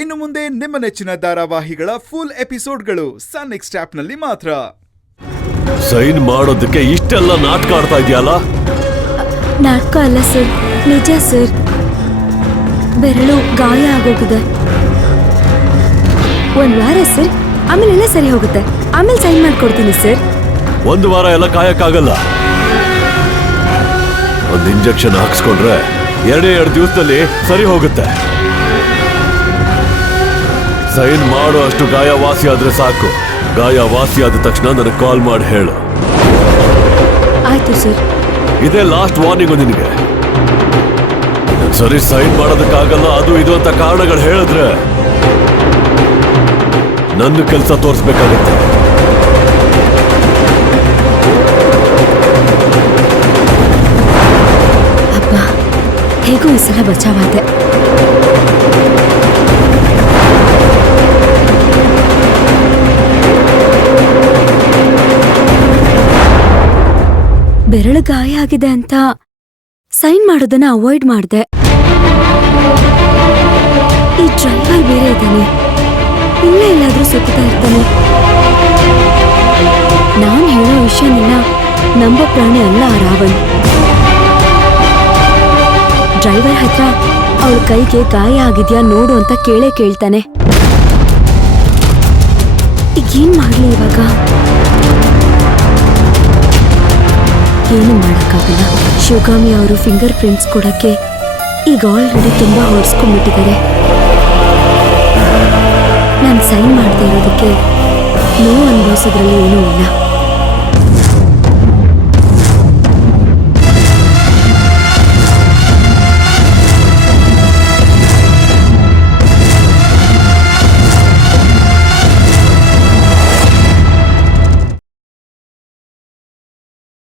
ಇನ್ನು ಮುಂದೆ ನಿಮ್ಮ ನೆಚ್ಚಿನ ಧಾರಾವಾಹಿಗಳ ಫುಲ್ ಎಪಿಸೋಡ್ಗಳು ಸನ್ ನೆಕ್ಸ್ಟ್ ಆಪ್ನಲ್ಲಿ ಮಾತ್ರ. ಸೈನ್ ಮಾಡೋದಕ್ಕೆ ಇಷ್ಟೆಲ್ಲ ನಾಟಕ ಆಡ್ತಾ ಇದೆಯಲ್ಲ? ನಾಟಕ ಅಲ್ಲ ಸರ್, ನಿಜ ಸರ್. ಬೆರಳು ಗಾಯ ಆಗೋಗಿದೆ. 1 ವಾರ ಸರ್, ಆಮೇಲೆಲ್ಲ ಸರಿ ಹೋಗುತ್ತೆ. ಆಮೇಲೆ ಸೈನ್ ಮಾಡ್ಕೊಡ್ತೀನಿ ಸರ್. 1 ವಾರ ಎಲ್ಲ ಕಾಯಕ್ಕಾಗಲ್ಲ. ಒಂದು ಇಂಜೆಕ್ಷನ್ ಹಾಕ್ಸ್ಕೊಂಡ್ರೆ 2 ದಿವಸದಲ್ಲಿ ಸರಿ ಹೋಗುತ್ತೆ. ಸೈನ್ ಮಾಡೋ ಅಷ್ಟು ಗಾಯ ವಾಸಿ ಆದ್ರೆ ಸಾಕು. ಗಾಯ ವಾಸಿ ಆದ ತಕ್ಷಣ ನನಗೆ ಕಾಲ್ ಮಾಡಿ ಹೇಳು. ಆಯ್ತು ಸರ್. ಇದೇ ಲಾಸ್ಟ್ ವಾರ್ನಿಂಗ್ ನಿನಗೆ. ಸರಿ ಸೈನ್ ಮಾಡೋದಕ್ಕಾಗಲ್ಲ ಅದು ಇದು ಅಂತ ಕಾರಣಗಳು ಹೇಳಿದ್ರೆ ನನ್ನ ಕೆಲಸ ತೋರಿಸ್ಬೇಕಾಗತ್ತೆ. ಅಪ್ಪ, ಹೇಗೂ ಈ ಸಲ ಬಚಾವಾದೆ. ಬೆರಳು ಗಾಯ ಆಗಿದೆ ಅಂತ ಸೈನ್ ಮಾಡೋದನ್ನ ಅವಾಯ್ಡ್ ಮಾಡಿದೆ. ಈ ಡ್ರೈವರ್ ಬೇರೆ ಇದ್ದಾನೆ, ಎಲ್ಲಾದ್ರೂ ಸುತ್ತಾ ಇರ್ತಾನೆ. ನಾನ್ ಹೇಳೋ ವಿಷಯನೆಲ್ಲ ನಂಬೋ ಪ್ರಾಣಿ ಅಲ್ಲ ಆ ರಾವಣ್. ಡ್ರೈವರ್ ಹತ್ರ ಅವಳ ಕೈಗೆ ಗಾಯ ಆಗಿದ್ಯಾ ನೋಡು ಅಂತ ಕೇಳ್ತಾನೆ. ಈಗೇನ್ ಮಾಡ್ಲಿ ಇವಾಗ? ಏನು ಮಾಡಕ್ಕಾಗಲ್ಲ. ಶಿವಗಾಮಿ ಅವರು ಫಿಂಗರ್ ಪ್ರಿಂಟ್ಸ್ ಕೊಡಕ್ಕೆ ಈಗ ಆಲ್ರೆಡಿ ತುಂಬಾ ಹೊಡ್ಸ್ಕೊಂಡ್ಬಿಟ್ಟಿದ್ದಾರೆ. ನಾನು ಸೈನ್ ಮಾಡ್ತಾ ಇರೋದಕ್ಕೆ ನೋವು ಅನುಭವಿಸೋದ್ರಲ್ಲಿ ಏನೂ ಇಲ್ಲ.